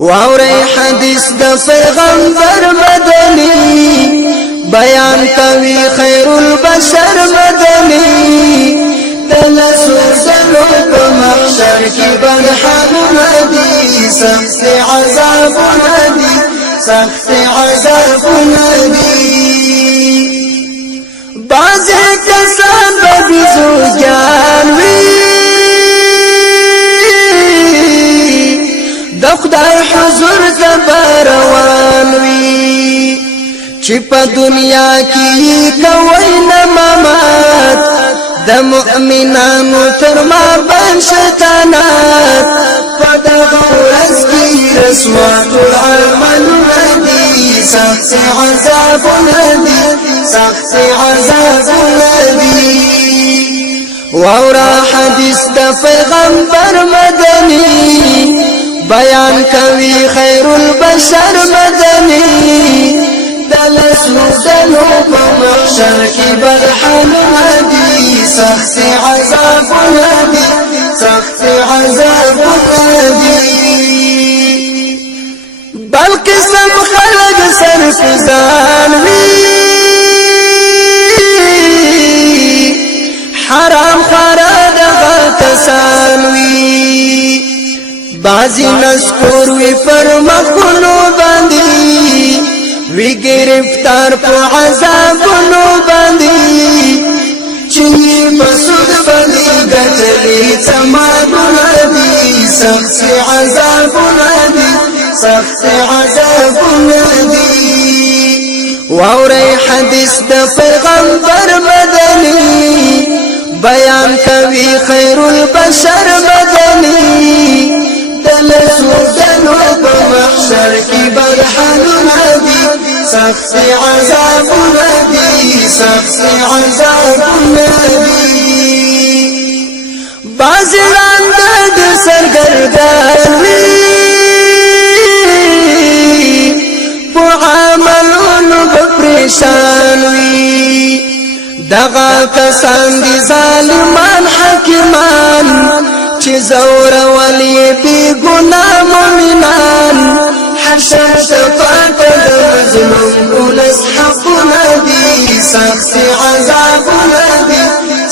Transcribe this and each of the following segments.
واوري حدیث د پیغمبر مدنی بیان کوي خیر البشر مدنی دلسو سلو په محشر کې بدحالونه دي سخت عذابونه دي سخت عذابونه دي بعضې کسان به بیزوګان وي د خدای حضور ته روان وي چې په دنیا کې کوي نه ممات د مؤمنانو تر ما بن شیطانات په دغه ورځ کې رسوا ټول عملونه دي سخت عذابونه دي سخت عذابونه دي واورا حدیث د پیغمبر مدنی بیان کوي خیر البشر مدنی دلسو دلو په محشر کې بدحالونه دي سخت عذابونه دي سخت عذابونه دي بلکې سم خلک سرفزان وي حرام خورا دغه کسان وي بعضی نسکور وی پر مخونو باندې وی گرفتار په عذابونو باندې چې مسود باندې ګټلې تمامونه دي سخت عذابونه دي سخت عذابونه دي واوري حدیث د پیغمبر مدنی بیان کوي خیر البشر مدنی دلسو دلو په محشر کې بدحالونه دي سخت عذابونه دي سخت عذابونه دي بعض لاندې د سرګردان وي په عملونو به پریشان وي دغه کسان دي ظالمان حاکمان چې زور ولی بی گناه مؤمنان حشر شفاعت د مظلوم ولس حقونه دي سخت عذابونه دي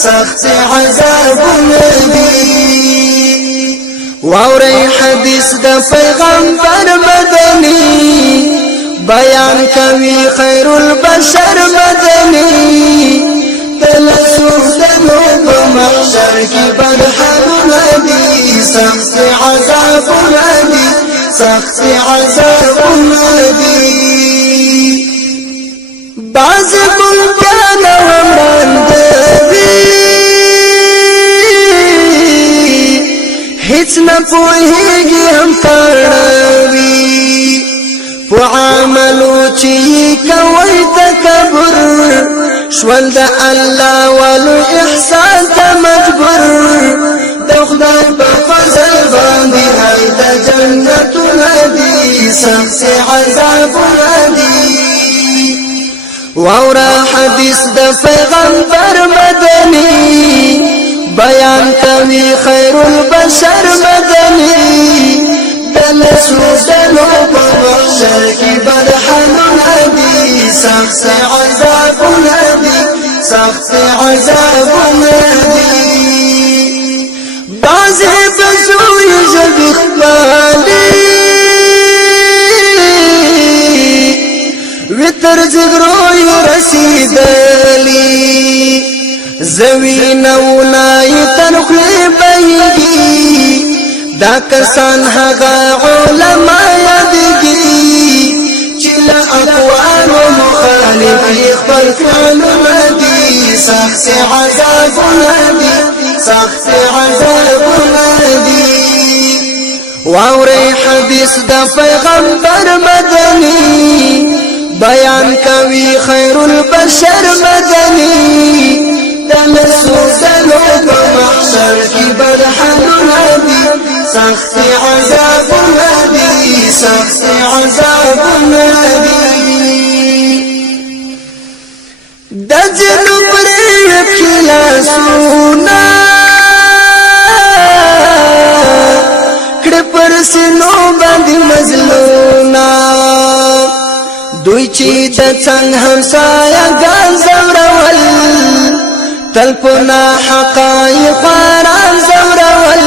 سخت عذابونه دي واوري حدیث د پیغمبر مدنی بیان کوي خیر البشر مدنی دلسو دلو په محشر کې بدحالونه دي سخت عذابونه دي سخت عذابونه دي بعض ملکان ومراندوي هیڅ نه پوهیږي هم کړوي په عملو چې کوي تکبر شول د الله ولو احسان ته مجبور د خدای په فضل باندې هاي د جنتونه دي سخت عذابونه دي واورا حدیث د پیغمبر مدنی بیان کوي خیر البشر مدنی دلسو دلو په محشر کې بدحالونه دي سخت عذابونه دي سخت عذابونه دي بعضې بزوی ژبې خپالي وي تر جګرو یې رسېدلي زوینونه یې تر خولې بهیږي دا کسان هغه علما یادګي چې له اقوالو مخالفي خپل فعلونه دي سخت عذابونه دي سخت عذابونه دي واوري حدیث د پیغمبر مدنی بیان کوي خیر البشر مدنی دلسو دلو په محشر کې بدحالونه دي سخت عذابونه دي سخت عذابونه دي د جنوب پرې خلاصونه کړه پر سينو باندې مزل چې د څنګ همسایه ګان زورول تلپنا حقایق ران زورول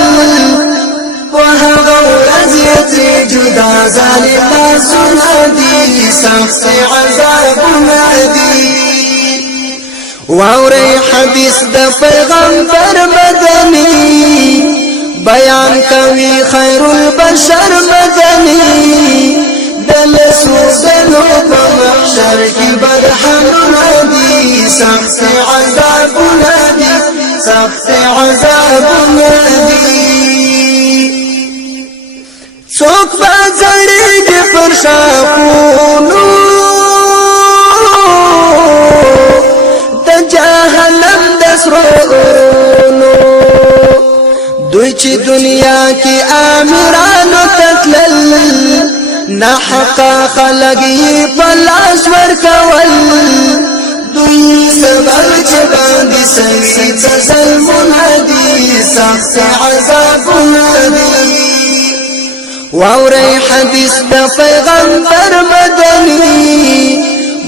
وهغه ورځ چې جدا ظالم سنادي سخت عذابونه دي واوري حدیث د پیغمبر مدني بیان کوي خیر البشر مدني دل سوزنو په محشر کې برهانونه دي سخت عذابونه دي سخت عذابونه دي څوک په ځړېږي پر شاپونو د جهنم د سرونو دوی چې دنیا کې امیرانو تتلل نحقا خلق یې په لاس ورکول دوی صبر چې باندې سوي څه ظلمونه دي سخت عذابونه دي واوري حدیث د پیغمبر مدني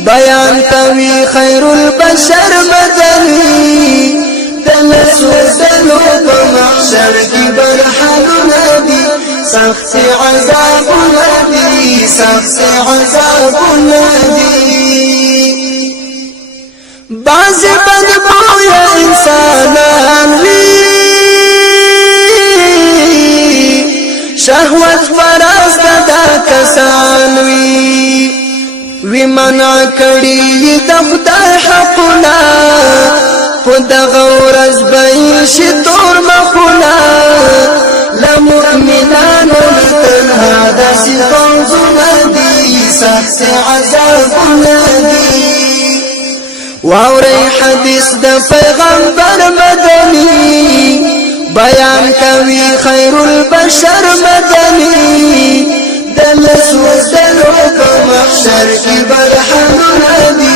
بیان کوي خیر البشر مدني دل سوزنو په محشر کې برهانونه دي سخت عذابونه دي سخت عذابونه دي بعض بدبویه انسانان وي شهوت پرست دا کسان وی منع کړي د خدای حقونه په دغه ورځ به شي تور مخونه لمؤمنانو تنها داسې فوزونه دي سخت عذابونه دي واوري حدیث د پیغمبر مدني بیان کوي خیر البشر مدني دل سوزنو په محشر کې برهانونه دي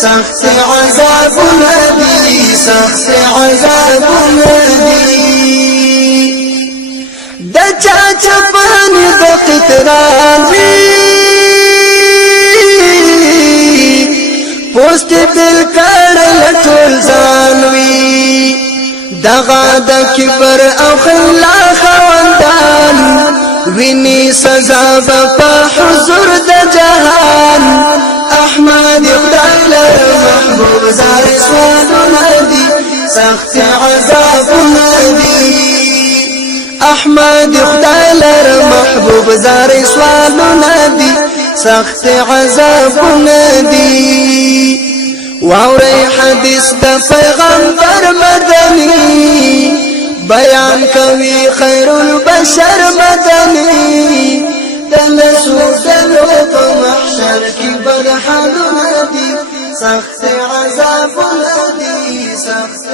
سخت عذابونه دي سخت عذابونه دي د چا چپانې د قطران وي پوست دل کړل ټول ځان وي دغه د کبر او خلا خوندان ویني سزا په حضور د جهان احمد خدای له محبوب زار سوالونه دي سخت عذابونه دي احمد خدای له محبوب زار سوالونه دي سخت عذابونه دي واوري حدیث د پیغمبر مدني بیان کوي خیر البشر مدني دل سوزنو په محشر کې برهانونه دي سخت عذابونه دي سخت